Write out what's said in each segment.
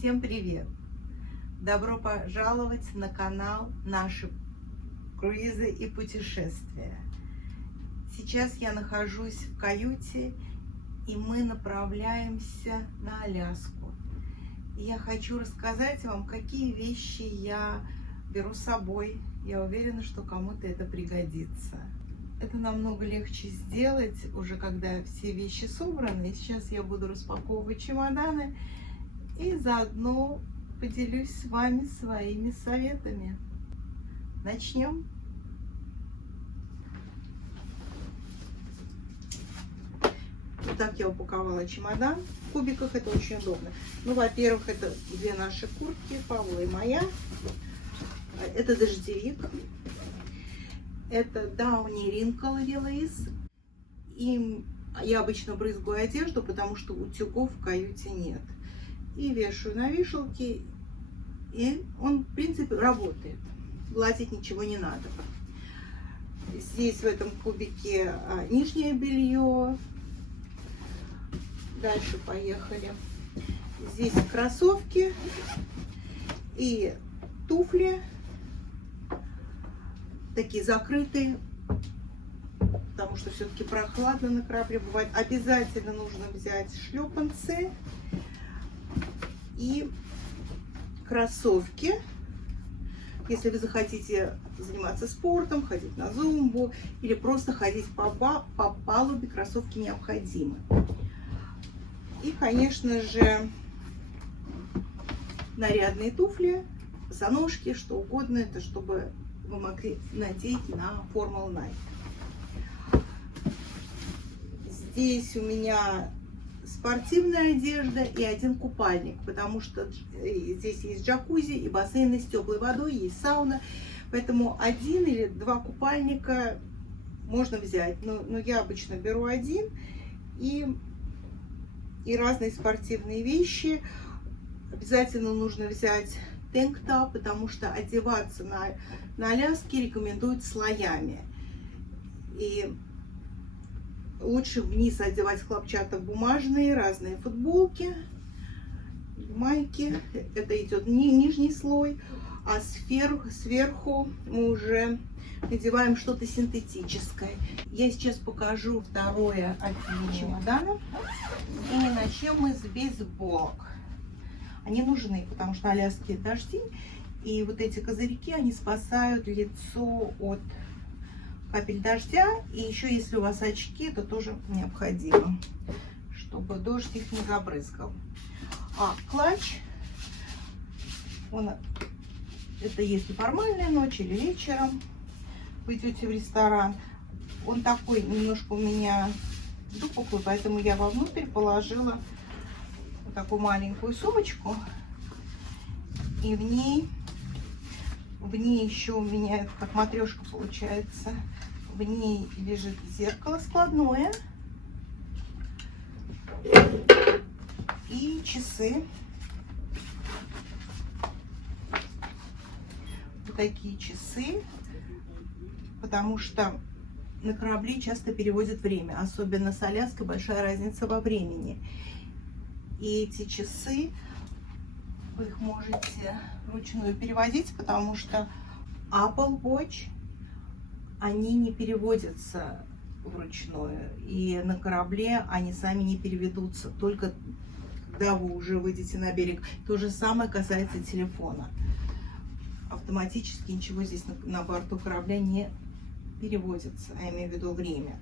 Всем привет! Добро пожаловать на канал «Наши круизы и путешествия». Сейчас я нахожусь в каюте, и мы направляемся на Аляску. И я хочу рассказать вам, какие вещи я беру с собой. Я уверена, что кому-то это пригодится. Это намного легче сделать, уже когда все вещи собраны. И сейчас я буду распаковывать чемоданы и заодно поделюсь с вами своими советами. Начнем. Вот так я упаковала чемодан в кубиках. Это очень удобно. Ну, во-первых, это две наши куртки, Павла и моя. Это дождевик. Это Downy Wrinkle Release. Им я обычно брызгаю одежду, потому что утюгов в каюте нет. И вешаю на вешалки. И он, в принципе, работает. Гладить ничего не надо. Здесь в этом кубике нижнее белье. Дальше поехали. Здесь кроссовки и туфли. Такие закрытые, потому что все-таки прохладно на корабле бывает. Обязательно нужно взять шлепанцы и кроссовки. Если вы захотите заниматься спортом, ходить на зумбу или просто ходить по палубе, кроссовки необходимы. И, конечно же, нарядные туфли, босоножки, что угодно, это чтобы вы могли надеть на Formal Night. Здесь у меня спортивная одежда и один купальник, потому что здесь есть джакузи и бассейны с теплой водой, есть сауна, поэтому один или два купальника можно взять. Но я обычно беру один и разные спортивные вещи. Обязательно нужно взять тэнк-топ, потому что одеваться на Аляске рекомендуют слоями. И лучше вниз одевать хлопчатобумажные, разные футболки, майки. Это идет нижний слой, а сверху мы уже надеваем что-то синтетическое. Я сейчас покажу второе отделение чемодана. И начнем мы с бейсболок. Они нужны, потому что на Аляске дожди, и вот эти козырьки, они спасают лицо от капель дождя. И еще, если у вас очки, это тоже необходимо, чтобы дождь их не забрызгал. А клатч, это если формальная ночь или вечером вы идете в ресторан. Он такой немножко у меня дупухлый, поэтому я вовнутрь положила вот такую маленькую сумочку. И в ней еще у меня, как матрешка получается, в ней лежит зеркало складное и часы. Вот такие часы, потому что на корабле часто переводят время, особенно с Аляской большая разница во времени. И эти часы, вы их можете вручную переводить, потому что Apple Watch, они не переводятся вручную. И на корабле они сами не переведутся, только когда вы уже выйдете на берег. То же самое касается телефона. Автоматически ничего здесь на борту корабля не переводится, я имею в виду время.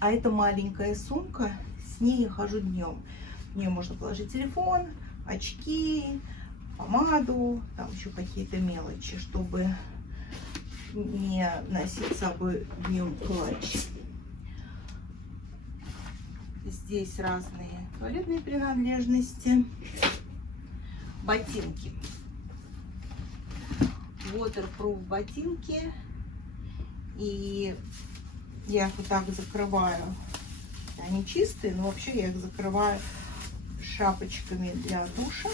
А это маленькая сумка, с ней я хожу днем. В нее можно положить телефон, очки, помаду, там еще какие-то мелочи, чтобы не носить с собой днем клатч. Здесь разные туалетные принадлежности, ботинки, waterproof ботинки. И я их вот так закрываю. Они чистые, но вообще я их закрываю шапочками для душа.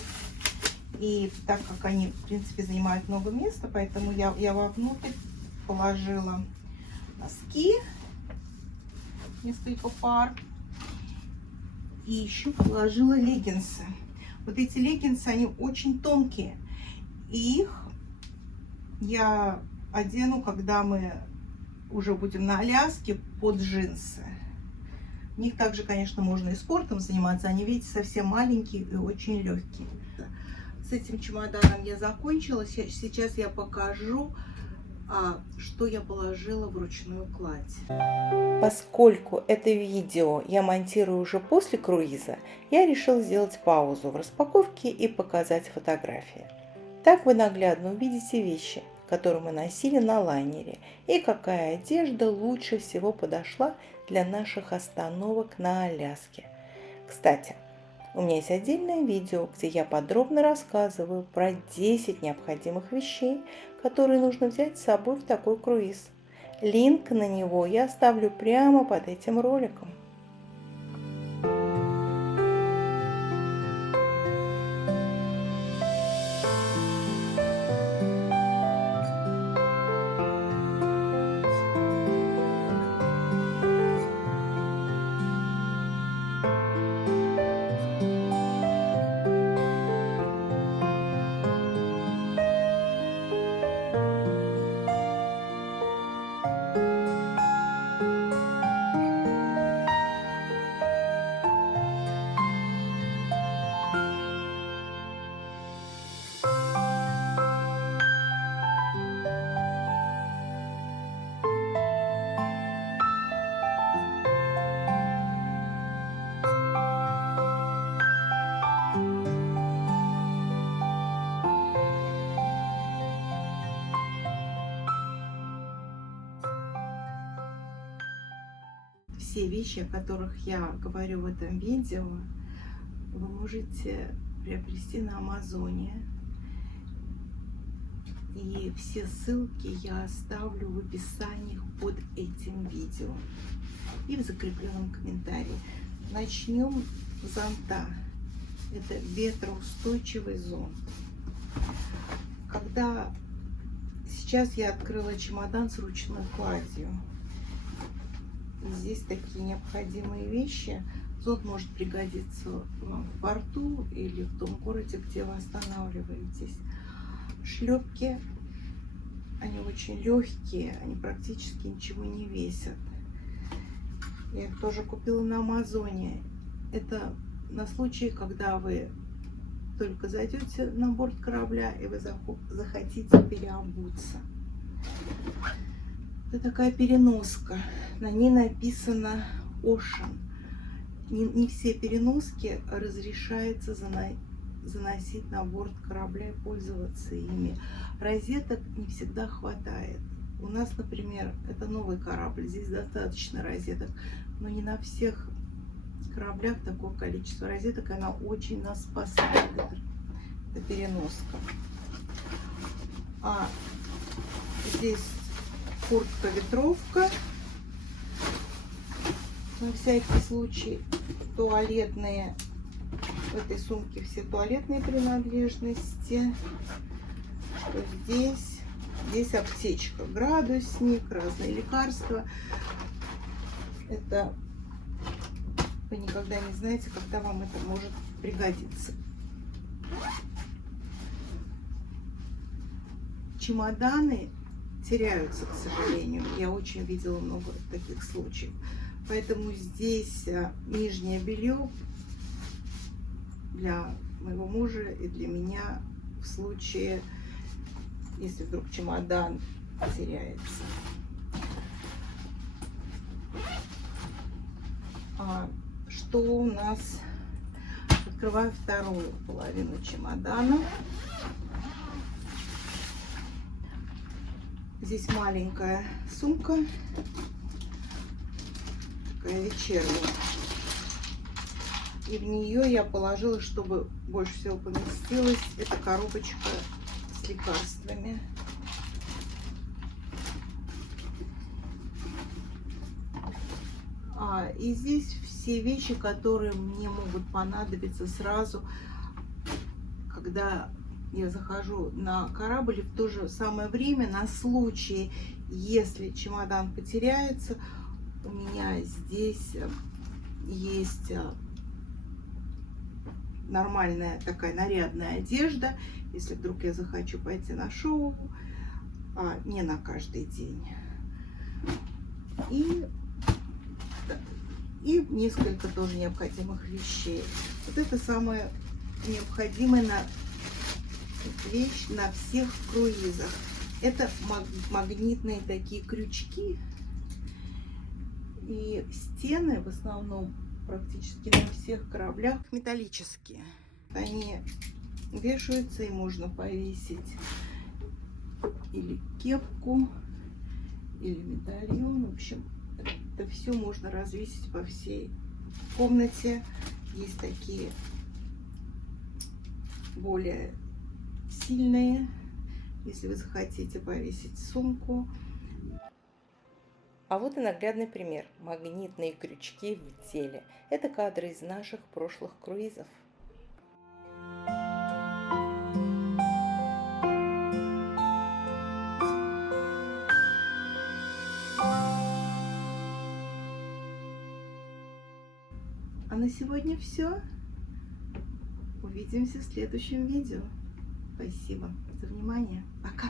И так как они, в принципе, занимают много места, поэтому я вовнутрь положила носки, несколько пар. И еще положила леггинсы. Вот эти леггинсы, они очень тонкие. И их я одену, когда мы уже будем на Аляске, под джинсы. В них также, конечно, можно и спортом заниматься. Они, видите, совсем маленькие и очень легкие. С этим чемоданом я закончила. Сейчас я покажу, что я положила в ручную кладь. Поскольку это видео я монтирую уже после круиза, я решила сделать паузу в распаковке и показать фотографии. Так вы наглядно увидите вещи, которые мы носили на лайнере, и какая одежда лучше всего подошла для наших остановок на Аляске. Кстати, у меня есть отдельное видео, где я подробно рассказываю про 10 необходимых вещей, которые нужно взять с собой в такой круиз. Линк на него я оставлю прямо под этим роликом. Все вещи, о которых я говорю в этом видео, вы можете приобрести на Амазоне. И все ссылки я оставлю в описании под этим видео и в закрепленном комментарии. Начнем с зонта. Это ветроустойчивый зонт. Сейчас я открыла чемодан с ручной кладью. Здесь такие необходимые вещи. Зонт может пригодиться вам в порту или в том городе, где вы останавливаетесь. Шлепки, они очень легкие, они практически ничего не весят. Я их тоже купила на Амазоне. Это на случай, когда вы только зайдете на борт корабля и вы захотите переобуться. Это такая переноска. На ней написано Ocean. Не все переноски разрешается заносить на борт корабля и пользоваться ими. Розеток не всегда хватает. У нас, например, это новый корабль, здесь достаточно розеток, но не на всех кораблях такое количество розеток, она очень нас спасает. Это переноска. Здесь куртка-ветровка. На всякий случай туалетные. В этой сумке все туалетные принадлежности. Что здесь? Здесь аптечка, градусник, разные лекарства. Это вы никогда не знаете, когда вам это может пригодиться. Чемоданы теряются, к сожалению. Я очень видела много таких случаев. Поэтому здесь нижнее белье для моего мужа и для меня в случае, если вдруг чемодан теряется. Что у нас? Открываю вторую половину чемодана. Здесь маленькая сумка, такая вечерняя. И в нее я положила, чтобы больше всего поместилась, эта коробочка с лекарствами. И здесь все вещи, которые мне могут понадобиться сразу, когда я захожу на корабль. В то же самое время, на случай, если чемодан потеряется, у меня здесь есть нормальная такая нарядная одежда, если вдруг я захочу пойти на шоу, а не на каждый день. И несколько тоже необходимых вещей. Вот это самое необходимое вещь на всех круизах. Это магнитные такие крючки. И стены в основном практически на всех кораблях металлические. Они вешаются, и можно повесить или кепку, или медальон. В общем, это все можно развесить по всей комнате. Есть такие более сильные, если вы захотите повесить сумку. А вот и наглядный пример. Магнитные крючки в теле. Это кадры из наших прошлых круизов. А на сегодня все. Увидимся в следующем видео. Спасибо за внимание. Пока.